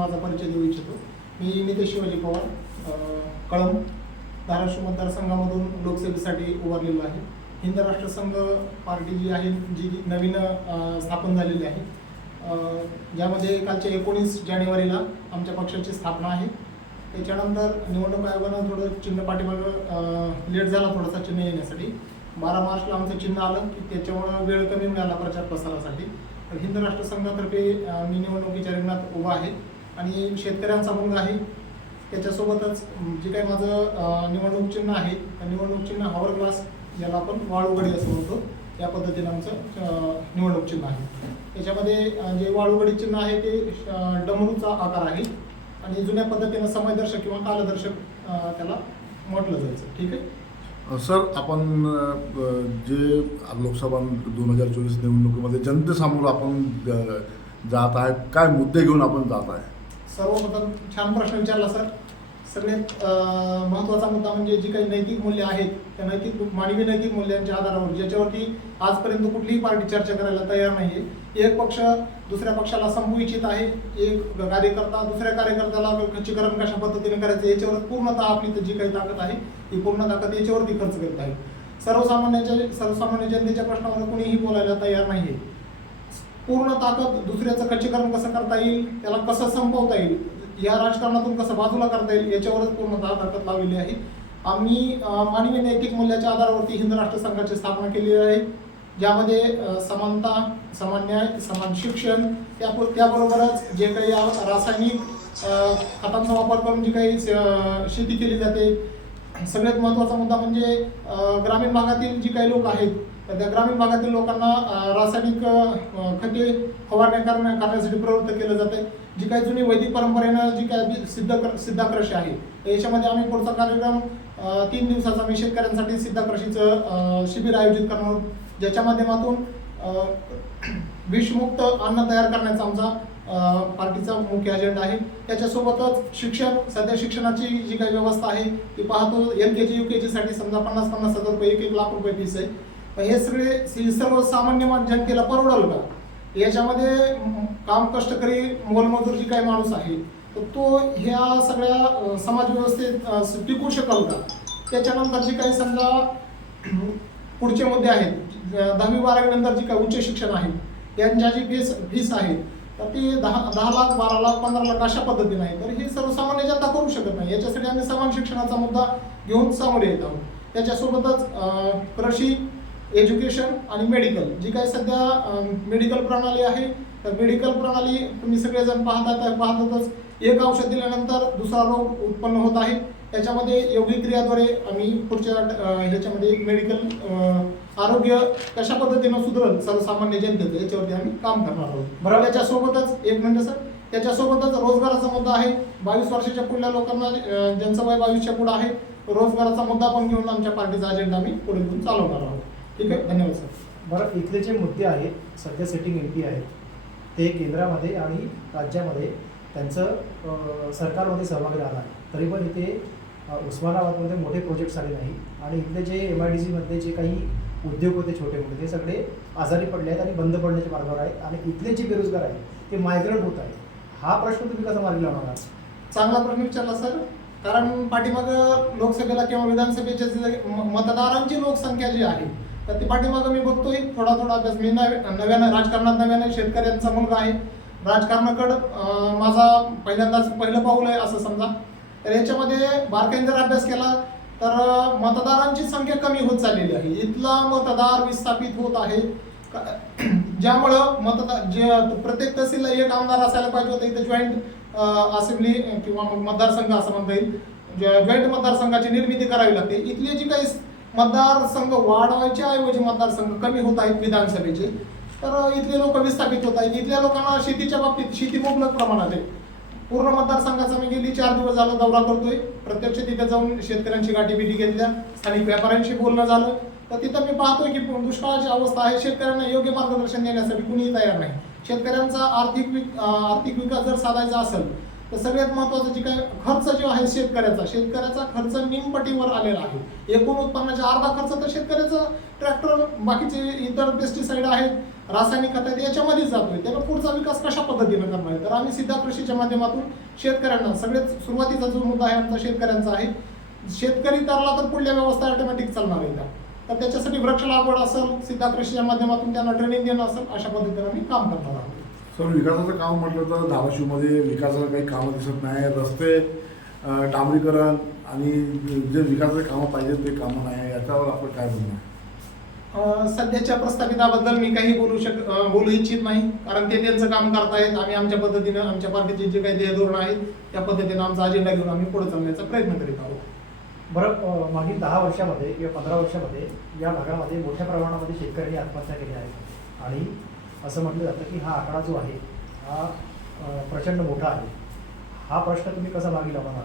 माझा परिचय देऊ इच्छितो. मी नितेश शिवाजी पवार, कळंब धाराशिव मतदारसंघामधून लोकसभेसाठी उभारलेलो आहे. हिंद राष्ट्र संघ पार्टी जी आहे, जी नवीन स्थापन झालेली आहे, ज्यामध्ये कालच्या 19 जानेवारीला आमच्या पक्षाची स्थापना आहे. त्याच्यानंतर निवडणूक आयोगानं थोडं चिन्ह पाठीमागं लेट झाला थोडासा चिन्ह येण्यासाठी. 12 मार्चला आमचं चिन्ह आलं की त्याच्यामुळं वेळ कमी मिळाला प्रचार प्रसारासाठी. तर हिंद राष्ट्र संघातर्फे मी निवडणुकीच्या रिंगणात उभा आहे आणि शेतकऱ्यांचा मुलगा आहे. त्याच्यासोबतच जे काही माझं निवडणूक चिन्ह आहे, त्या निवडणूक चिन्ह हॉवर ग्लास, ज्याला आपण वाळूगडी असं म्हणतो, या पद्धतीनं आमचं निवडणूक चिन्ह आहे. त्याच्यामध्ये जे वाळूगडी चिन्ह आहे ते डमरूचा आकार आहे आणि जुन्या पद्धतीनं समयदर्शक किंवा कालदर्शक त्याला म्हटलं जायचं. ठीक आहे सर, आपण जे लोकसभा 2024 निवडणुकीमध्ये जनतेसमोर आपण जात आहे, काय मुद्दे घेऊन आपण जात आहे? सर्वप्रथम छान प्रश्न विचारला सर. सगळ्यात महत्त्वाचा मुद्दा म्हणजे जी काही नैतिक मूल्य आहेत, त्या मानवी नैतिक मूल्यांच्या आधारावर, ज्याच्यावरती आजपर्यंत कुठलीही पार्टी चर्चा करायला तयार नाही आहे. एक पक्ष दुसऱ्या पक्षाला संपवू इच्छित आहे, एक कार्यकर्ता दुसऱ्या कार्यकर्त्याला खच्चीकरण कशा पद्धतीने करायचं याच्यावर पूर्णतः आपली जी काही ताकद आहे ती पूर्ण ताकद याच्यावरती खर्च करत आहे. सर्वसामान्य जनतेच्या प्रश्नावर कोणीही बोलायला तयार नाही आहे. पूर्ण ताकद दुसऱ्याचं खच्चीकरण कसं करता येईल, त्याला कसं संपवता येईल, या राजकारणातून कसं बाजूला करता येईल याच्यावरच पूर्णतः ताकद लावलेली आहे. आम्ही मानवी नैतिक मूल्याच्या आधारावरती हिंद राष्ट्र संघाची स्थापना केलेली आहे, ज्यामध्ये समानता, समान न्याय, समान शिक्षण, त्याबरोबरच जे काही रासायनिक खतांचा वापर करून जी काही शेती केली जाते. सगळ्यात महत्त्वाचा मुद्दा म्हणजे ग्रामीण भागातील जी काही लोक आहेत, तर त्या ग्रामीण भागातील लोकांना रासायनिक खते फवारण्या करण्यासाठी प्रवृत्त केलं जाते. जी काही जुनी वैदिक परंपरेनं जी काही सिद्धाकृषी आहे, याच्यामध्ये आम्ही पुढचा कार्यक्रम 3 दिवसाचा मी शेतकऱ्यांसाठी सिद्धाकृषीचं शिबिर आयोजित करणार आहोत, ज्याच्या माध्यमातून विषमुक्त अन्न तयार करण्याचा आमचा पार्टीचा मुख्य अजेंडा आहे. त्याच्यासोबतच शिक्षण, सध्या शिक्षणाची जी काही व्यवस्था आहे ती पाहतो. LKG UKG साठी समजा 50-50 हजार रुपये, 1-1 लाख रुपये फीस आहे. हे सगळे सर्वसामान्य जनतेला परवडेल का? याच्यामध्ये काम कष्टकरी मोलमजूर जी काही माणूस आहे, तर तो ह्या सगळ्या समाज व्यवस्थेत टिकू शकेल का? त्याच्यानंतर जी काही समजा पुढचे मुद्दे आहेत, 10वी-12वी नंतर जी काही उच्च शिक्षण आहे, यांच्या जी फीस आहे, तर ती 10 लाख, 12 लाख, 15 लाख अशा पद्धतीने आहे. तर हे सर्वसामान्य जनता करू शकत नाही. याच्यासाठी आम्ही समान शिक्षणाचा मुद्दा घेऊन समोर येत आहोत. त्याच्यासोबतच कृषी, एज्युकेशन आणि मेडिकल, जी काही सध्या मेडिकल प्रणाली आहे, तर मेडिकल प्रणाली तुम्ही सगळेजण पाहतातच. एक औषध दिल्यानंतर दुसरा रोग उत्पन्न होत आहे. त्याच्यामध्ये योगिक क्रियाद्वारे आम्ही पुढच्या ह्याच्यामध्ये मेडिकल आरोग्य कशा पद्धतीनं सुधारेल सर्वसामान्य जनतेचं, याच्यावरती आम्ही काम करणार आहोत. बरोबर. त्याच्यासोबतच एक मिनिट सर, त्याच्यासोबतच रोजगाराचा मुद्दा आहे. 22 वर्षाच्या पुढल्या लोकांना, ज्यांचं वय 22च्या पुढे आहे, रोजगाराचा मुद्दा पण घेऊन आमच्या पार्टीचा अजेंडा आम्ही पुढे घेऊन चालवणार आहोत. ठीक आहे, धन्यवाद सर. बरं, इथले जे मुद्दे आहेत, सध्या सिटिंग MP आहेत, ते केंद्रामध्ये आणि राज्यामध्ये त्यांचं सरकारमध्ये सहभागी राहणार आहे. तरी पण इथे उस्मानाबादमध्ये मोठे प्रोजेक्ट्स आले नाही आणि इथले जे MIDC जे काही उद्योग होते छोटे मोठे, ते सगळे आजारी पडले आहेत आणि बंद पडण्याच्या मार्गावर आहेत आणि इथले जे बेरोजगार आहेत ते मायग्रेट होत आहेत. हा प्रश्न तुम्ही कसा मार्गी लावणार आहात? चांगला प्रश्न विचारला सर. कारण पाठीमागं लोकसभेला किंवा विधानसभेच्या मतदारांची लोकसंख्या जी आहे, तर ती पाठीमागं मी बघतोय थोडा अभ्यास. मी नव्यानं राजकारणात शेतकऱ्यांचा मुलगा आहे. राजकारणाकडं माझा पहिलं पाऊल आहे असं समजा. तर याच्यामध्ये बारकाईने जर अभ्यास केला तर मतदारांची संख्या कमी होत चाललेली आहे. इथला मतदार विस्थापित होत आहे, ज्यामुळं जे प्रत्येक तहसीलला एक आमदार असायला पाहिजे होतं. इथं जॉईंट असेंब्ली किंवा मतदारसंघ असं म्हणता येईल, जॉईंट मतदारसंघाची निर्मिती करावी लागते. इथले जी काही मतदारसंघ वाढवायच्या ऐवजी मतदारसंघ कमी होत आहेत विधानसभेचे, तर इथले लोक विस्थापित होत आहेत. इथल्या लोकांना शेतीच्या बाबतीत शेती मुबलक प्रमाणात आहे. पूर्ण मतदारसंघाचा मी गेली 4 दिवस झालं दौरा करतोय. प्रत्यक्ष तिथे जाऊन शेतकऱ्यांची गाठीभेटी घेतल्या, स्थानिक व्यापाऱ्यांशी बोलणं झालं. तर तिथं मी पाहतोय की दुष्काळाची अवस्था आहे. शेतकऱ्यांना योग्य मार्गदर्शन देण्यासाठी कुणीही तयार नाही. शेतकऱ्यांचा आर्थिक विकास जर साधायचा असेल तर सगळ्यात महत्त्वाचं जे काय खर्च जो आहे शेतकऱ्याचा खर्च निमपटीवर आलेला आहे. एकूण उत्पन्नाचा अर्धा खर्च तर शेतकऱ्याचं ट्रॅक्टर, बाकीचे इतर पेस्टिसाइड आहेत, रासायनिक खत आहेत, याच्यामध्येच जातोय. त्याला पुढचा विकास कशा पद्धतीनं करणार आहे? तर आम्ही सिद्धा कृषीच्या माध्यमातून शेतकऱ्यांना सगळ्यात सुरुवातीचा जो मुद्दा आहे आमचा शेतकऱ्यांचा आहे, शेतकरी तरला तर पुढल्या व्यवस्था ऑटोमॅटिक चालणार आहे. तर त्याच्यासाठी वृक्ष लागवड असेल, सिद्धा कृषीच्या माध्यमातून त्यांना ट्रेनिंग देणं असेल, अशा पद्धतीने आम्ही काम करणार आहोत. सर, विकासाचं काम म्हटलं तर धाराशिवमध्ये विकासाचं काही कामं दिसत नाही. रस्ते, डांबरीकरण आणि जे विकासाचे कामं पाहिजेत ते कामं नाही. याच्यावर आपण काय बोलणार? सध्याच्या प्रस्थापिताबद्दल मी काही बोलू इच्छित नाही, कारण ते त्यांचं काम करतायत. आम्ही आमच्या पद्धतीनं, आमच्या पार्टीचे जे काही ध्येय धोरण आहेत त्या पद्धतीनं आमचा अजेंडा घेऊन आम्ही पुढे चालण्याचा प्रयत्न करीत आहोत. बरं, मागील 10 वर्षामध्ये किंवा 15 वर्षामध्ये या भागामध्ये मोठ्या प्रमाणामध्ये शेतकऱ्यांनी आत्महत्या केल्या आहेत आणि असं म्हटलं जातं की हा आकडा जो आहे हा प्रचंड मोठा आहे. हा प्रश्न तुम्ही कसा मार्गी लावणार?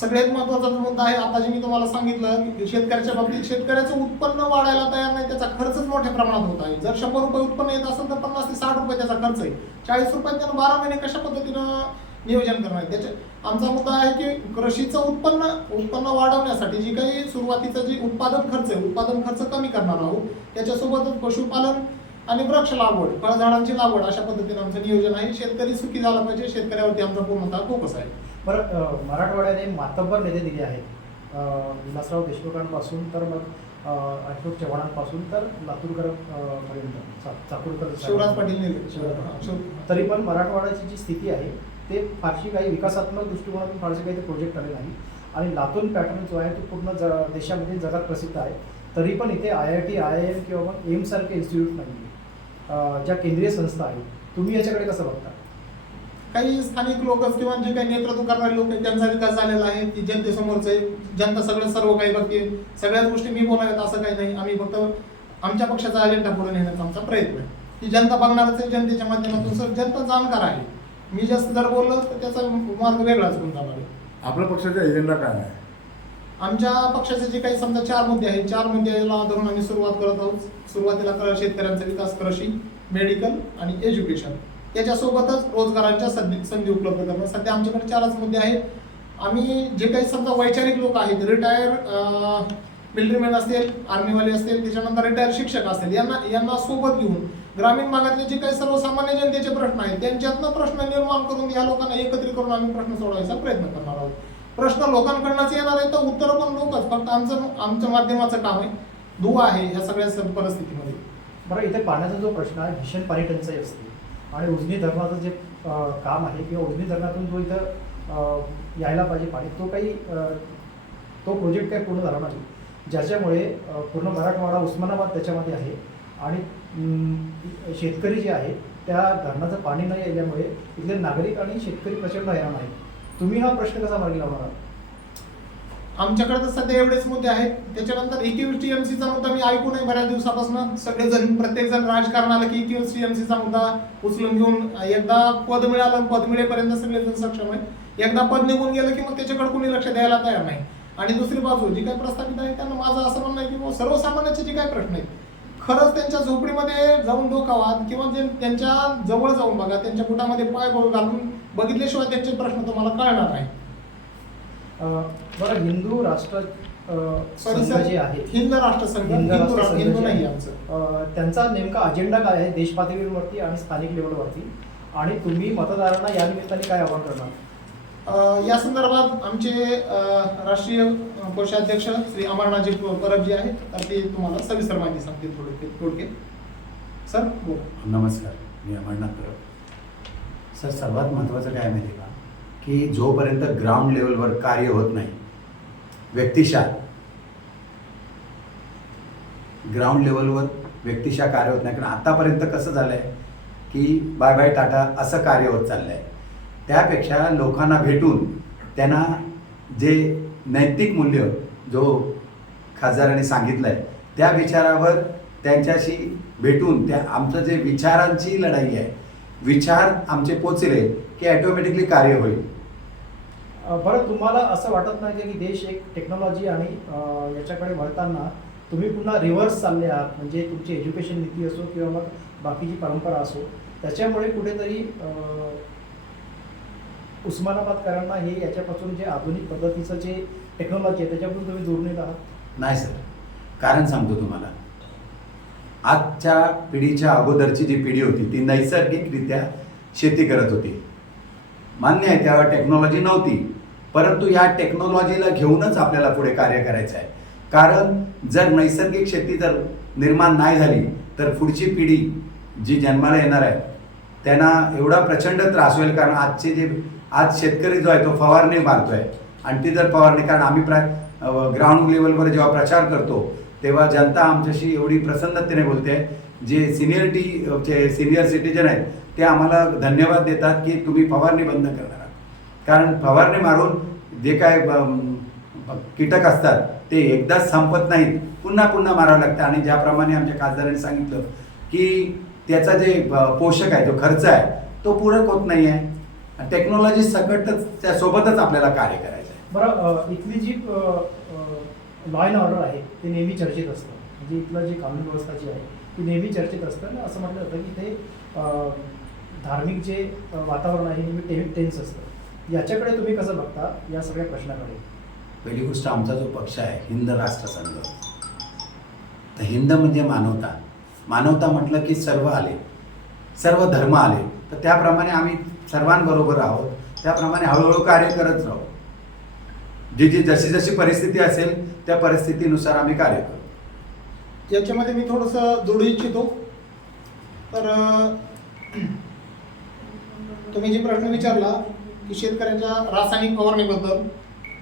सगळ्यात महत्त्वाचा जो मुद्दा आहे, आता जे मी तुम्हाला सांगितलं की शेतकऱ्याच्या बाबतीत शेतकऱ्याचं उत्पन्न वाढायला तयार नाही, त्याचा खर्चच मोठ्या प्रमाणात होत आहे. जर 100 रुपये उत्पन्न येत असेल तर 50 ते 60 रुपये त्याचा खर्च आहे. 40 रुपयात त्यानं 12 महिने कशा पद्धतीनं नियोजन करणार आहे? आमचा मुद्दा आहे की कृषीचं उत्पन्न वाढवण्यासाठी जी काही सुरुवातीचं जे उत्पादन खर्च कमी करणार आहोत. त्याच्यासोबतच पशुपालन आणि वृक्ष लागवड, फळझाडांची लागवड, अशा पद्धतीने आमचं नियोजन आहे. शेतकरी सुखी झाला पाहिजे, शेतकऱ्यावरती आमचा पूर्णतः फोकस आहे. बरं, मराठवाड्याने मातब्बर नेते दिले आहेत. विलासराव देशमुखांपासून तर मग अशोक चव्हाणांपासून तर लातूरकर पर्यंत, चाकूरकर, शिवराज पाटील नेते. तरी पण मराठवाड्याची जी स्थिती आहे ते फारशी काही विकासात्मक दृष्टिकोनातून फारसे काही प्रोजेक्ट आले नाही. आणि लातूर पॅटर्न जो आहे तो पूर्ण देशामध्ये जगात प्रसिद्ध आहे. तरी पण इथे IIT, IIM किंवा मग एम्स सारखे इन्स्टिट्यूट नाही, ज्या केंद्रीय संस्था आहेत. तुम्ही याच्याकडे कसं बघता? काही स्थानिक लोक किंवा जे काही नेतृत्व करणारे लोक आहेत त्यांचा विकास झालेला आहे, ती जनतेसमोरच आहे. जनता सर्व काही बघते. सगळ्याच गोष्टी मी बोलाव्यात असं काही नाही. आम्ही फक्त आमच्या पक्षाचा अजेंडा पुढे नेण्याचा आमचा प्रयत्न आहे. ती जनता बघणारच आहे. जनतेच्या माध्यमातून जनता जाणकार आहे. मी जास्त जर बोललो तर त्याचा मार्ग वेगळाच होऊन जाणार आहे. आपल्या पक्षाचा एजेंडा काय आहे? आमच्या पक्षाचे जे काही समजा 4 मुद्दे आहेत, 4 मुद्द्याला धरून आम्ही सुरुवात करत आहोत. सुरुवातीला शेतकऱ्यांचा विकास, कृषी, मेडिकल आणि एज्युकेशन, त्याच्यासोबतच रोजगारांच्या संधी उपलब्ध करणं. सध्या आमच्याकडे 4च मुद्दे आहेत. आम्ही जे काही समजा वैचारिक लोक आहेत, रिटायर मिलिटरीमॅन असतील, आर्मीवाले असतील, त्याच्यानंतर रिटायर शिक्षक असतील, यांना सोबत घेऊन ग्रामीण भागातले जे काही सर्वसामान्य जनतेचे प्रश्न आहेत त्यांच्यातनं प्रश्न निर्माण करून या लोकांना एकत्रित करून आम्ही प्रश्न सोडवायचा प्रयत्न करणार आहोत. प्रश्न लोकांकडनंच येणार आहे तर उत्तर पण लोकच, फक्त आमचं माध्यमाचं काम आहे, दुवा आहे ह्या सगळ्या परिस्थितीमध्ये. बरं, इथे पाण्याचा जो प्रश्न आहे, भीषण पाणी टंचाई असते आणि उजनी धरणाचं जे काम आहे किंवा उजनी धरणातून जो इथं यायला पाहिजे पाणी, तो प्रोजेक्ट काही पूर्ण झाला नाही, ज्याच्यामुळे पूर्ण मराठवाडा, उस्मानाबाद त्याच्यामध्ये आहे. आणि शेतकरी जे आहे त्या धरणाचं पाणी न येण्यामुळे इथले नागरिक आणि शेतकरी प्रचंड हैराण आहेत. तुम्ही हा प्रश्न कसा मार्गी लावणार आहात? आमच्याकडे तर सध्या एवढेच मुद्दे आहेत. त्याच्यानंतर 21 TMCचा मुद्दा मी ऐकू नये बऱ्याच दिवसापासून. सगळेजण, प्रत्येकजण राजकारण आलं की 21 TMCचा मुद्दा उचलून घेऊन एकदा पद मिळालं, पद मिळेपर्यंत सगळेजण सक्षम आहेत. एकदा पद निघून गेलं की मग त्याच्याकडे कोणी लक्ष द्यायला तयार नाही. आणि दुसरी बाजू जी काही प्रस्थापित आहे त्यांना माझं असं म्हणणं आहे की सर्वसामान्याचे जे काही प्रश्न आहेत खरंच त्यांच्या झोपडीमध्ये जाऊन डोकावात किंवा त्यांच्या जवळ जाऊन बघा, त्यांच्या पोटामध्ये पाय घालून बघितल्याशिवाय त्यांचे प्रश्न तुम्हाला कळणार नाही. बरं, हिंदू राष्ट्र संघ जे आहे, हिंद राष्ट्रसंघ, हिंदू नाही आमचं, त्यांचा नेमका अजेंडा काय आहे देश पातळीवरती आणि स्थानिक लेवलवरती, आणि तुम्ही मतदारांना या निमित्ताने काय आवाहन करणार? या संदर्भात आमचे राष्ट्रीय कोषाध्यक्ष श्री अमरनाथजी परब जी आहेत, तर ते तुम्हाला सविस्तर माहिती सांगतील थोडक्यात. सर बोला. नमस्कार, मी अमरनाथ परब. सर, सर्वात महत्त्वाचं काय माहिती आहे का की जोपर्यंत ग्राउंड लेवलवर कार्य होत नाही, व्यक्तिशः ग्राउंड लेवलवर कार्य होत नाही. कारण आतापर्यंत कसं झालं आहे की बाय बाय टाटा असं कार्य होत चाललं आहे. त्यापेक्षा लोकांना भेटून त्यांना जे नैतिक मूल्य जो खासदारांनी सांगितलं आहे त्या विचारावर त्यांच्याशी भेटून आमचं जे विचारांची लढाई आहे, विचार आमचे पोचले की ॲटोमॅटिकली कार्य होईल. बरं, तुम्हाला असं वाटत नाही की देश एक टेक्नॉलॉजी आणि याच्याकडे वळताना तुम्ही पुन्हा रिव्हर्स चालले आहात? म्हणजे तुमची एज्युकेशन नीती असो किंवा मग बाकीची परंपरा असो, त्याच्यामुळे कुठेतरी उस्मानाबादकरांना हे याच्यापासून जे आधुनिक पद्धतीचं जे टेक्नॉलॉजी आहे त्याच्यापासून तुम्ही दूर नेत आहात? नाही सर, कारण सांगतो तुम्हाला, आजच्या पिढीच्या अगोदरची जी पिढी होती ती नैसर्गिकरित्या शेती करत होती. मान्य आहे त्यावर टेक्नॉलॉजी नव्हती, परंतु या टेक्नॉलॉजीला घेऊनच आपल्याला पुढे कार्य करायचं आहे. कारण जर नैसर्गिक शेती जर निर्माण नाही झाली तर पुढची पिढी जी जन्माला येणार आहे त्यांना एवढा प्रचंड त्रास होईल. कारण आज शेतकरी जो आहे तो फवारणी मारतोय आणि ती जर फवारणी, कारण आम्ही ग्राउंड लेवलवर जेव्हा प्रचार करतो तेव्हा जनता आमच्याशी एवढी प्रसन्नतेने बोलते. जे सिनियर सिटीजन आहेत ते आम्हाला धन्यवाद देतात की तुम्ही फवारणी बंद करणार आहात. कारण फवारणी मारून जे काय कीटक असतात ते एकदाच संपत नाहीत, पुन्हा पुन्हा मारावं लागतं. आणि ज्याप्रमाणे आमच्या खासदारांनी सांगितलं की त्याचा जे पोषक आहे, जो खर्च आहे तो पूरक होत नाही आहे. टेक्नॉलॉजी सकटच त्यासोबतच आपल्याला कार्य करायचं आहे. बरं, इथली जी लॉ अँड ऑर्डर आहे ते नेहमी चर्चेत असतं, म्हणजे इथलं जी कानून व्यवस्था जी आहे ती नेहमी चर्चेत असतं. आणि असं म्हटलं जातं की ते धार्मिक जे वातावरण आहे नेहमी टेन्स असतं. याच्याकडे तुम्ही कसं बघता या सगळ्या प्रश्नाकडे? पहिली गोष्ट, आमचा जो पक्ष आहे हिंद राष्ट्र संघ, तर हिंद म्हणजे मानवता. मानवता म्हटलं की सर्व आले, सर्व धर्म आले, तर त्याप्रमाणे आम्ही सर्वांबरोबर आहोत. त्याप्रमाणे हळूहळू कार्य करत राहू. जशी जशी परिस्थिती असेल त्या परिस्थितीनुसार आम्ही कार्य करू. याच्यामध्ये मी थोडंसं जोडू इच्छितो. तर तुम्ही जे प्रश्न विचारला की शेतकऱ्यांच्या रासायनिक फवारणीबद्दल,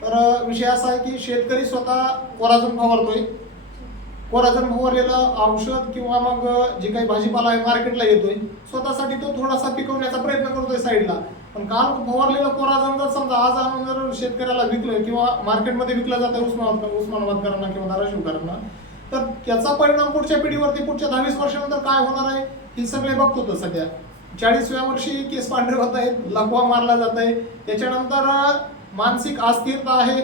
तर विषय असा आहे की शेतकरी स्वतः कोराजन फवारतोय. कोराजन फवारलेलं औषध किंवा मग जे काही भाजीपाला आहे मार्केटला येतोय, स्वतःसाठी तो थोडासा पिकवण्याचा प्रयत्न करतोय साईडला. पण काल फवारलेलं कोराजन जर समजा आज आणून जर शेतकऱ्याला विकलं किंवा मार्केटमध्ये विकलं जातं उस्मानाबादकरांना किंवा धाराशिवकरांना, तर त्याचा परिणाम पुढच्या पिढीवरती पुढच्या 10-20 वर्षानंतर काय होणार आहे हे सगळे बघतो. तर सध्या 40व्या वर्षी केस पांढरे होत आहेत, लकवा मारला जात आहे, त्याच्यानंतर मानसिक अस्थिरता आहे,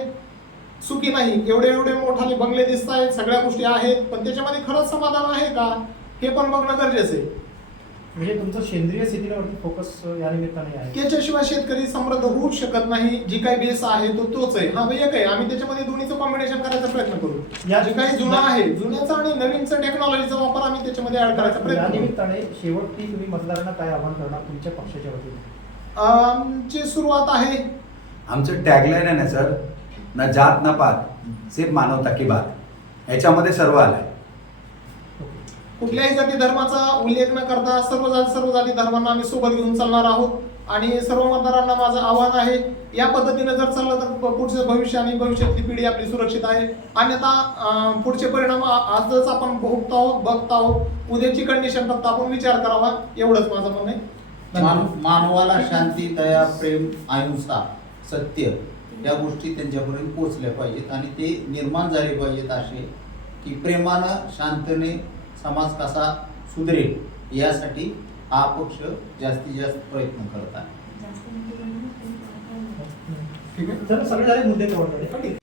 सुखी नाही. एवढे मोठाले बंगले दिसत आहेत, सगळ्या गोष्टी आहेत, पण त्याच्यामध्ये खरंच समाधान आहे का हे पण बघणं गरजेचं आहे. म्हणजे तुमचं सेंद्रिय शेतीवरती फोकस या निमित्ताने आहे. त्याच्याशिवाय शेतकरी समृद्ध होऊ शकत नाही. जी काही बेस आहे तो तोच आहे. हा एक आहे, आम्ही त्याच्यामध्ये दोन्हीचं कॉम्बिनेशन करायचा प्रयत्न करू. या जे काही जुना आहे जुन्याचा आणि नवीनचा टेक्नॉलॉजीचा वापर आम्ही त्याच्यामध्ये ऍड करायचा या प्रयत्न करू. निमित्ताने शेवटी तुम्ही मतदारांना काय आवाहन करणार तुमच्या पक्षाच्या वतीने? आमची सुरुवात आहे, आमचं टॅगलाईन आहे ना सर, ना जात ना पात, सिर्फ मानवता की बात. ह्याच्यामध्ये सर्व आलं आहे. कुठल्याही जाती धर्माचा उल्लेख न करता सर्व जाती धर्मांना आम्ही सोबत घेऊन चालणार आहोत. आणि सर्व मतदारांना माझं आव्हान आहे, या पद्धतीने जर चाललं तर पुढचं भविष्य आणि भविष्यातली पिढी आपली सुरक्षित आहे. अन्यथा पुढचे परिणाम आजच आपण भोगत आहोत, बघत आहोत. उद्याची कंडिशन फक्त आपण विचार करावा, एवढंच माझं म्हणणं आहे. मानवाला शांती, दया, प्रेम, अहिंसा, सत्य या गोष्टी त्यांच्यापर्यंत पोहोचल्या पाहिजेत आणि ते निर्माण झाले पाहिजेत असे की प्रेमानं शांतने समाज कसा सुधरेल यासाठी हा पक्ष जास्तीत जास्त प्रयत्न करत आहे. ठीक आहे. तर सगळे झाले मुद्दे कव्हर झाले.